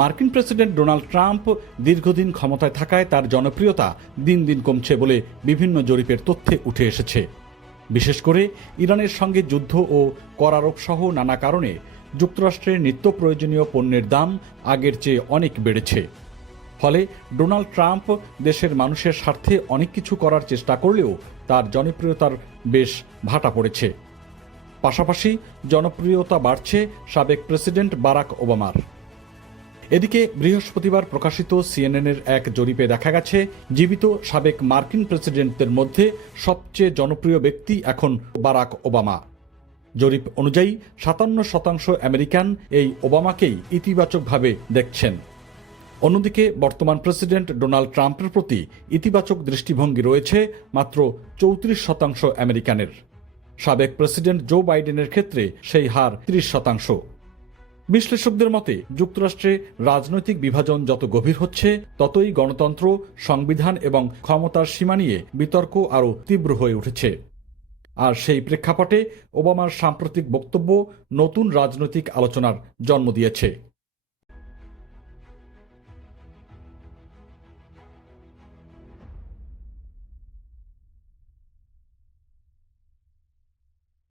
মার্কিন president Donald Trump দীর্ঘদিন ক্ষমতায় থাকায় তার জনপ্রিয়তা দিন দিন কমছে বলে বিভিন্ন জরিপের তথ্যে উঠে এসেছে। বিশেষ করে ইরানের সঙ্গে যুদ্ধ ও কর আরোপ সহ নানা কারণে যুক্তরাষ্ট্রের নিত্য প্রয়োজনীয় পণ্যের দাম আগের চেয়ে অনেক বেড়েছে। ফলে ডোনাল্ড ট্রাম্প দেশের মানুষের স্বার্থে অনেক কিছু করার চেষ্টা করলেও তার জনপ্রিয়তার বেশ ভাটা পড়েছে। পাশাপাশি জনপ্রিয়তা বাড়ছে সাবেক প্রেসিডেন্ট বারাক ওবামার। এদিকে বৃহস্পতিবার প্রকাশিত সিএনএনের এক জরিপে দেখা গেছে, জীবিত সাবেক মার্কিন প্রেসিডেন্টদের মধ্যে সবচেয়ে জনপ্রিয় ব্যক্তি এখন বারাক ওবামা। জরিপ অনুযায়ী 57% আমেরিকান এই ওবামাকেই ইতিবাচকভাবে দেখছেন। অন্যদিকে বর্তমান প্রেসিডেন্ট ডোনাল্ড ট্রাম্পের প্রতি ইতিবাচক দৃষ্টিভঙ্গি রয়েছে মাত্র 34% আমেরিকানের। সাবেক প্রেসিডেন্ট জো বাইডেনের ক্ষেত্রে সেই হার 30%। বিশ্লেষকদের মতে যুক্তরাষ্ট্রে রাজনৈতিক বিভাজন যত গভীর হচ্ছে, ততই গণতন্ত্র, সংবিধান এবং ক্ষমতার সীমা নিয়ে বিতর্ক আরও তীব্র হয়ে উঠেছে। আর সেই প্রেক্ষাপটে ওবামার সাম্প্রতিক বক্তব্য নতুন রাজনৈতিক আলোচনার জন্ম দিয়েছে।